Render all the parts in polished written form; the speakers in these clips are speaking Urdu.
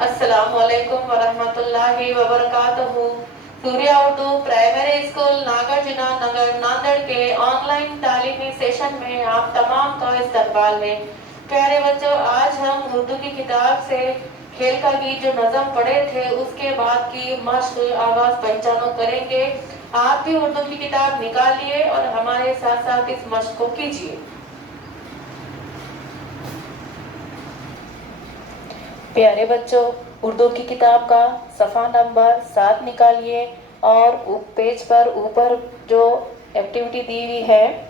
السلام علیکم ورحمۃ اللہ وبرکاتہ۔ سوریہ اردو پرائمری اسکول ناگرجنا نگر ناندیڑ کے آن لائن تعلیمی سیشن میں آپ تمام کا استقبال ہے۔ پیارے بچوں، آج ہم اردو کی کتاب سے کھیل کا گیت جو نظم پڑھے تھے اس کے بعد کی مشق آواز پہچانو کریں گے۔ آپ بھی اردو کی کتاب نکالیے اور ہمارے ساتھ ساتھ اس مشق کو کیجیے۔ پیارے بچوں، اردو کی کتاب کا صفحہ نمبر 7 نکالیے اور پیج پر اوپر جو ایکٹیویٹی دی ہوئی ہے،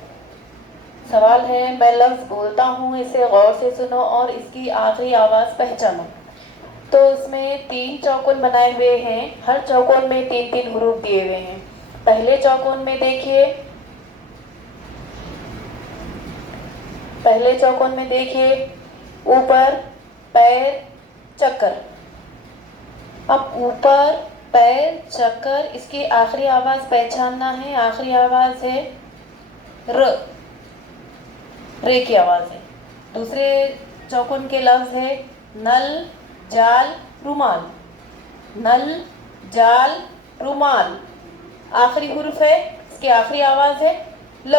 سوال ہے میں لفظ بولتا ہوں، اسے غور سے سنو اور اس کی آخری آواز پہچانو۔ تو اس میں 3 چوکن بنائے ہوئے ہیں، ہر چوکن میں 3 حروف دیے ہوئے ہیں۔ پہلے چوکن میں دیکھیے اوپر پیر چکر۔ اب اوپر پیر چکر، اس کی آخری آواز پہچاننا ہے۔ آخری آواز ہے رے کی آواز ہے۔ دوسرے چوکن کے لفظ ہے نل جال رومال۔ نل جال رومال، آخری حرف ہے، اس کی آخری آواز ہے ل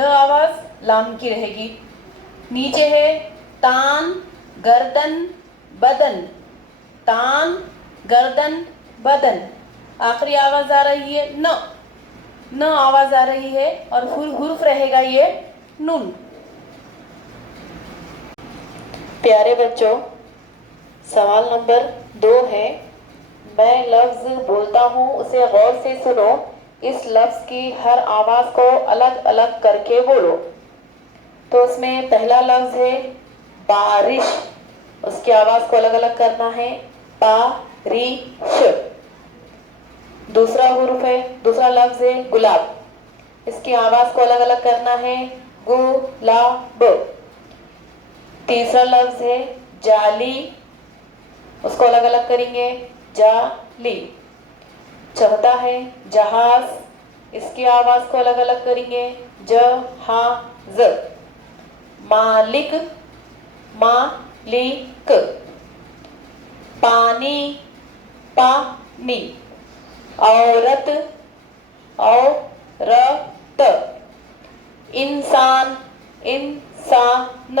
آواز لام کی رہے گی۔ نیچے ہے تان گردن بدن۔ تان گردن بدن، آخری آواز آ رہی ہے ن آواز آ رہی ہے اور حرف رہے گا یہ نون۔ پیارے بچوں، سوال نمبر 2 ہے میں لفظ بولتا ہوں، اسے غور سے سنو، اس لفظ کی ہر آواز کو الگ الگ کر کے بولو۔ تو اس میں پہلا لفظ ہے بارش، اس کی آواز کو الگ الگ کرنا ہے بارش۔ دوسرا لفظ ہے گلاب، اس کی آواز کو الگ الگ کرنا ہے گلاب۔ تیسرا لفظ ہے جالی، اس کو الگ الگ کریں گے جالی۔ چوتھا ہے جہاز، اس کی آواز کو الگ الگ کریں گے جہاز۔ مالک مالک۔ پانی پانی۔ عورت عورت۔ انسان انسان۔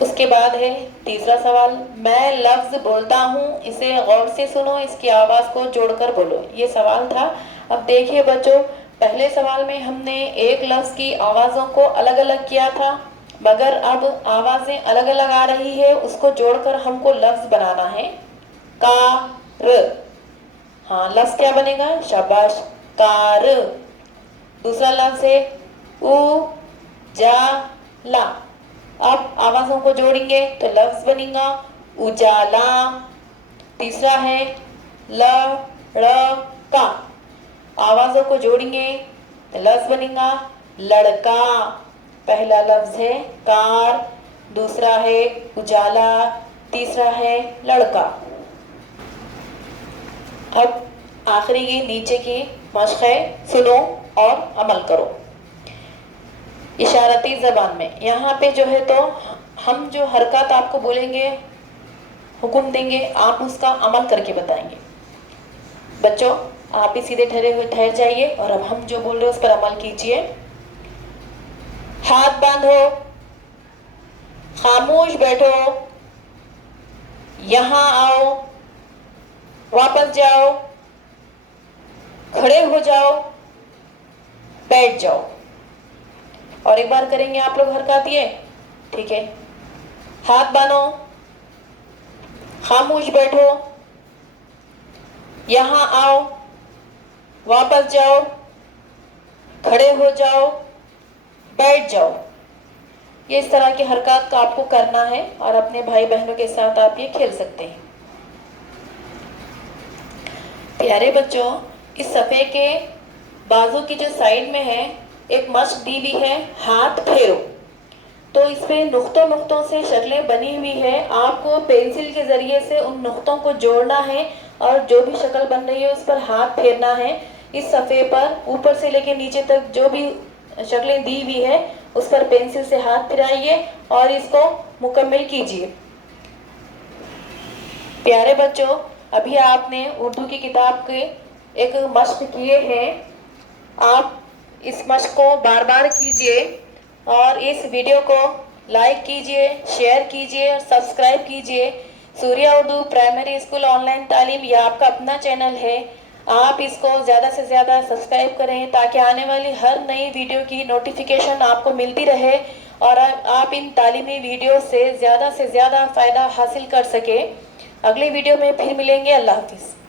اس کے بعد ہے تیسرا سوال میں لفظ بولتا ہوں، اسے غور سے سنو، اس کی آواز کو جوڑ کر بولو۔ یہ سوال تھا۔ اب دیکھیے بچوں، پہلے سوال میں ہم نے ایک لفظ کی آوازوں کو الگ الگ کیا تھا، مگر اب آوازیں الگ الگ آ رہی ہے، اس کو جوڑ کر ہم کو لفظ بنانا ہے کار۔ ہاں، لفظ کیا بنے گا؟ شاباش، کار۔ دوسرا لفظ ہے اجالا، اب آوازوں کو جوڑیں گے تو لفظ بنے گا اجالا۔ تیسرا ہے لڑکا، آوازوں کو جوڑیں گے تو لفظ بنے گا لڑکا۔ پہلا لفظ ہے کار، دوسرا ہے اجالا، تیسرا ہے لڑکا۔ اب آخری کی نیچے کی مشق ہے، سنو اور عمل کرو اشارتی زبان میں۔ یہاں پہ جو ہے تو ہم جو حرکات آپ کو بولیں گے، حکم دیں گے، آپ اس کا عمل کر کے بتائیں گے۔ بچوں، آپ بھی سیدھے ٹھہر جائیے اور اب ہم جو بول رہے ہیں اس پر عمل کیجیے۔ ہاتھ باندھو، خاموش بیٹھو، یہاں آؤ، واپس جاؤ، کھڑے ہو جاؤ، بیٹھ جاؤ۔ اور ایک بار کریں گے آپ لوگ حرکات یہ، ٹھیک ہے؟ ہاتھ باندھو، خاموش بیٹھو، یہاں آؤ، واپس جاؤ، کھڑے ہو جاؤ، بیٹھ جاؤ۔ یہ اس طرح کی حرکات کا آپ کو کرنا ہے اور اپنے بھائی بہنوں کے ساتھ آپ یہ کھیل سکتے ہیں۔ پیارے بچوں، اس صفحے کے بازو کی جو سائیڈ میں ہے ایک مشق دی ہوئی ہے ہاتھ پھیرو۔ تو اس پہ نقطوں سے شکلیں بنی ہوئی ہے، آپ کو پینسل کے ذریعے سے ان نقطوں کو جوڑنا ہے اور جو بھی شکل بن رہی ہے اس پر ہاتھ پھیرنا ہے۔ اس صفحے پر اوپر سے لے کے نیچے تک جو بھی شکلیں دی ہوئی ہے اس پر پینسل سے ہاتھ پھرائیے اور اس کو مکمل کیجیے۔ پیارے بچوں، ابھی آپ نے اردو کی کتاب کے ایک مشق کیے ہیں۔ آپ اس مشق کو بار بار کیجیے اور اس ویڈیو کو لائک کیجیے، شیئر کیجیے اور سبسکرائب کیجیے۔ Surya Urdu primary school online تعلیم یہ آپ کا اپنا چینل ہے۔ آپ اس کو زیادہ سے زیادہ سبسکرائب کریں تاکہ آنے والی ہر نئی ویڈیو کی نوٹیفیکیشن آپ کو ملتی رہے اور آپ ان تعلیمی ویڈیو سے زیادہ فائدہ حاصل کر سکیں۔ اگلی ویڈیو میں پھر ملیں گے۔ اللہ حافظ۔